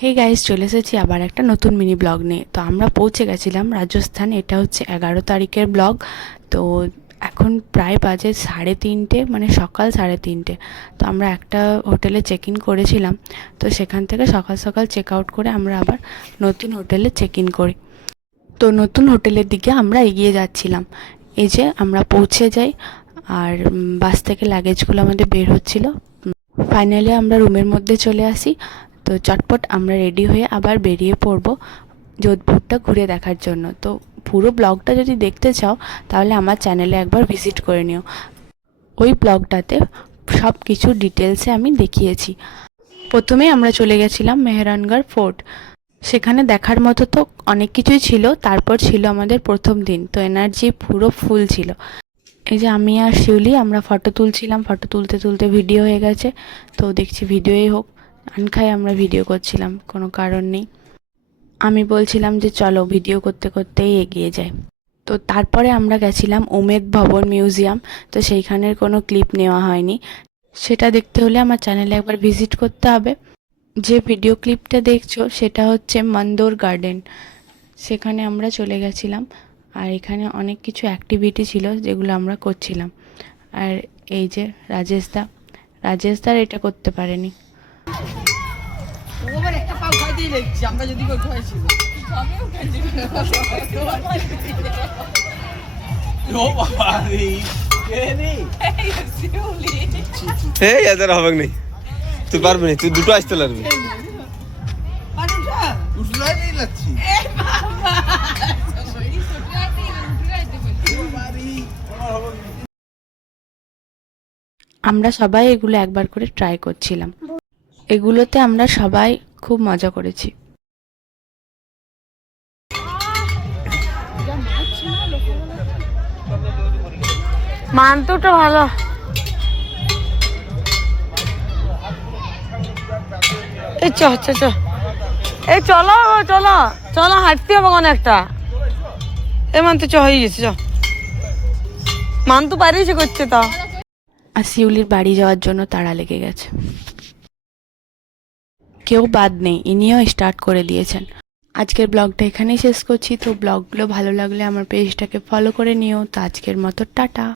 Hey guys, চলে এসেছি আবার একটা নতুন মিনি ব্লগ নিয়ে। তো আমরা পৌঁছে গেছিলাম রাজস্থান। এটা হচ্ছে 11 তারিখের ব্লগ। তো এখন প্রায় বাজে 3:30, মানে সকাল 3:30। তো আমরা একটা হোটেলে চেক ইন করেছিলাম। তো সেখান থেকে সকাল সকাল চেক আউট করে আমরা আবার নতুন হোটেলে চেক ইন করি। তো নতুন হোটেলের দিকে আমরা এগিয়ে যাচ্ছিলাম। এই যে আমরা পৌঁছে যাই, আর বাস থেকে লাগেজগুলো আমাদের বের হচ্ছিল। ফাইনালি আমরা রুমের মধ্যে চলে আসি। তো চটপট আমরা রেডি হয়ে আবার বেরিয়ে পড়ব যোধপুরটা ঘুরে দেখার জন্য। তো পুরো ব্লগটা যদি দেখতে চাও তাহলে আমার চ্যানেলে একবার ভিজিট করে নিও। ওই ব্লগটাতে সব কিছু ডিটেলসে আমি দেখিয়েছি। প্রথমে আমরা চলে গেছিলাম মেহরানগড় ফোর্ট। সেখানে দেখার মতো তো অনেক কিছুই ছিল। তারপর ছিল আমাদের প্রথম দিন, তো এনার্জি পুরো ফুল ছিল। এই যে আমি আর শিউলি আমরা ফটো তুলছিলাম, ফটো তুলতে তুলতে ভিডিও হয়ে গেছে। তো দেখছি ভিডিওই হোক, আনখায় আমরা ভিডিও করছিলাম, কোনো কারণ নেই। আমি বলছিলাম যে চলো ভিডিও করতে করতেই এগিয়ে যাই। তো তারপরে আমরা গেছিলাম উমেদ ভবন মিউজিয়াম। তো সেইখানের কোনো ক্লিপ নেওয়া হয়নি। সেটা দেখতে হলে আমার চ্যানেলে একবার ভিজিট করতে হবে। যে ভিডিও ক্লিপটা দেখছো সেটা হচ্ছে মন্দোর গার্ডেন। সেখানে আমরা চলে গেছিলাম, আর এখানে অনেক কিছু অ্যাক্টিভিটি ছিল যেগুলো আমরা করছিলাম। আর এই যে রাজেশদার এটা করতে পারেনি। এদের হবে না, তুই পারবি না, তুই দুটো আসতে লাগবি। আমরা সবাই এগুলো একবার করে ট্রাই করছিলাম। এগুলোতে আমরা সবাই খুব মজা করেছি। মান্তুটা ভালো। এই চ চ চ এই চলো চলো চলো, হাঁটতে হবে অনেকটা। এ মান্তু চ, হয়ে গেছে চ। মান্তু পারিয়েছে করছে তা। আর শিউলির বাড়ি যাওয়ার জন্য তাড়া লেগে গেছে। কেউ বাদ নেই, ইনিও স্টার্ট করে দিয়েছেন। আজকের ব্লগটা এখানেই শেষ করছি। তো ব্লগগুলো ভালো লাগলে আমার পেজটাকে ফলো করে নিও। তো আজকের মতো টাটা।